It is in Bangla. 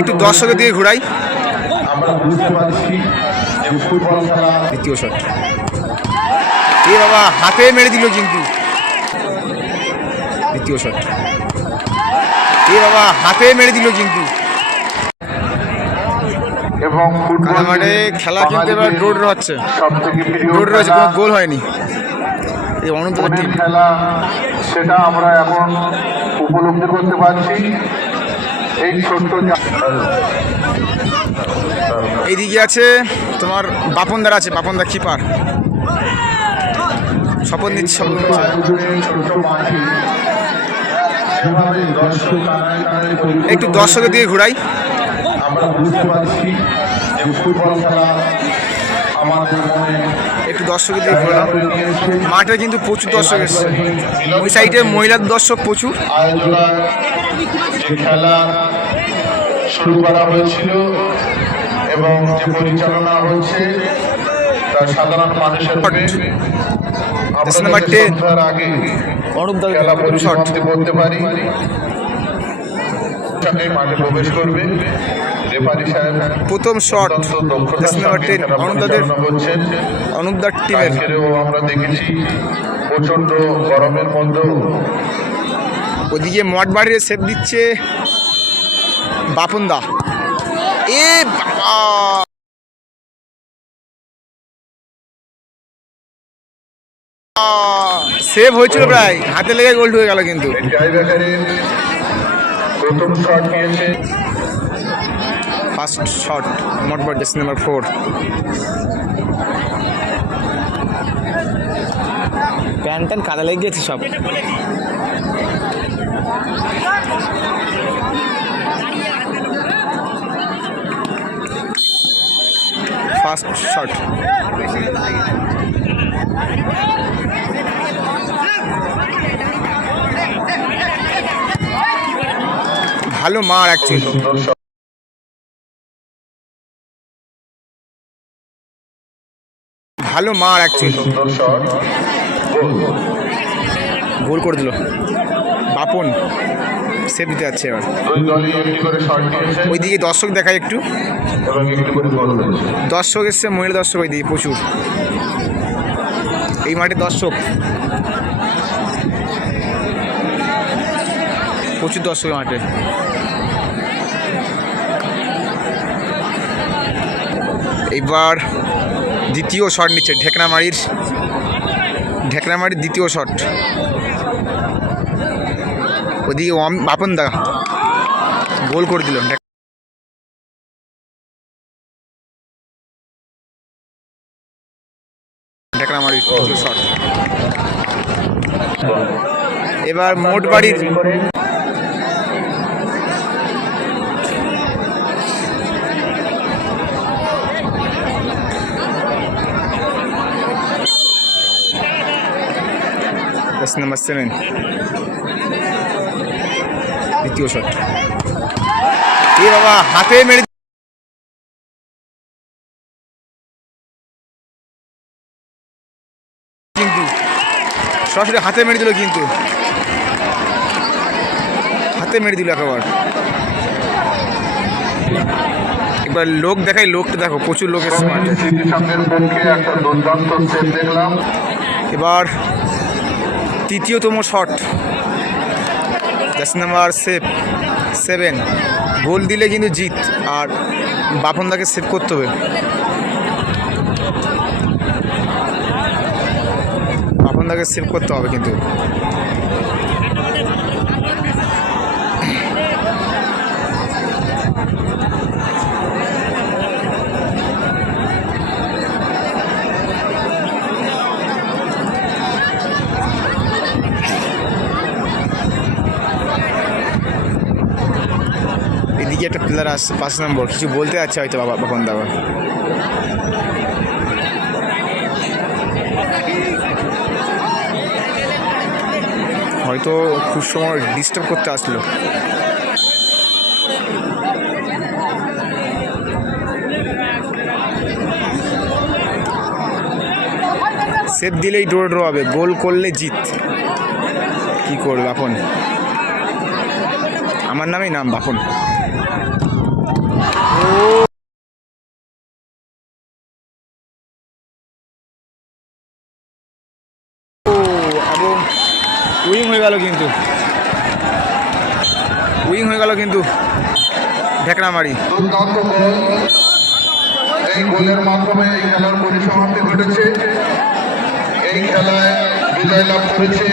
একটু দর্শকের দিকে ঘুরাই। আমরা বুঝতে পারছি যে ফুটবল খেলা। দ্বিতীয় শট, এ বাবা হাতে মেরে দিল কিন্তু। দ্বিতীয় শট, এ বাবা হাতে মেরে দিল কিন্তু। এবং কাদামাঠে খেলা কিন্তু এবার ড্র হচ্ছে, ড্র রয়েছে, কোনো গোল হয়নি। এই অনন্তদের টিম খেলা সেটা আমরা এখন উপলব্ধি করতে পারছি। এই ছোট্ট এইদিকে আছে তোমার বাপনদার আছে, বাপনদা কিপার শপথ নিচ্ছে, শপথ নিচ্ছে। একটু দর্শকের দিকে ঘুরাই। আমরা বুঝতে পারছি যে ফুটবল খেলা আমাদের মনে একটু দর্শকের দিকে ঘোরালাম। মাঠে কিন্তু প্রচুর দর্শক এসছে, ওই সাইডে মহিলার দর্শক প্রচুর। যে খেলা শুরু করা হয়েছিল এবং যে পরিচালনা হচ্ছে তা সাধারণ মানুষের নাম্বার 10 আগে অনুপদা খেলা পরিসমাপ্তি করতে পারি। মাঠে প্রবেশ করবে রেফারি সাহেব, প্রথম শট নাম্বার 10 অনুপদার টিমের। আমরা দেখেছি প্রচন্ড গরমের মধ্যেও ওদিকে মঠ বাড়ির সেভ দিচ্ছে বাপনদা। এ বাবা, সেভ হয়েছিল, প্রায় হাতে লেগে গোল হয়ে গেল কিন্তু। প্রথম শট নিয়েছে, first shot Mathbari jersey number 4। Pant tan কাদা লেগে গেছে সব। ফার্স্ট শট, ভালো মার অ্যাকচুয়ালি, ভালো মার অ্যাকচুয়ালি। গোল করে দিল বাপন, সেভ দিতে যাচ্ছে এবার। ওইদিকে দর্শক দেখায় একটু, দর্শক এসছে, মহিলা দর্শক ওইদিকে প্রচুর। এই মাঠে দর্শক প্রচুর, দর্শক মাঠে। এইবার দ্বিতীয় শট নিচ্ছে ঢেকনামারির দ্বিতীয় শট। ওদিকে বাপনদা গোল করে দিল। ঢেকনামারির দ্বিতীয় শট। এবার মোট বাড়ির নাম্বার 7 দ্বিতীয় শট। এ বাবা হাতে মেরে কিন্তু, সরাসরি হাতে মেরে দিল কিন্তু, হাতে মেরে দিল একেবারে। একবার লোক দেখাই, লোকটা দেখো প্রচুর লোক এসছে মাঠে। এবার তৃতীয়তম শট জার্সি নাম্বার 7। গোল দিলে কিন্তু জিত, আর বাপনদাকে সেভ করতে হবে। বাপনদাকে সেভ করতে হবে কিন্তু। এদিকে একটা প্লেয়ার আসছে 5 নম্বর, কিছু বলতে যাচ্ছে হয়তো বাপন দাবা। হয়তো খুব সময় ডিস্টার্ব করতে আসলো। সেভ দিলেই ড্র হবে, গোল করলে জিত। কি করবে এখন? আমার নামেই নাম বাপন। এবং উইং হয়ে গেল কিন্তু, উইং হয়ে গেল কিন্তু ঢেকড়ামারি। দুর্দান্ত গোল, এই গোলের মাধ্যমে এই খেলার পরিসমাপ্তি ঘটেছে। এই খেলায় বিজয় লাভ করেছে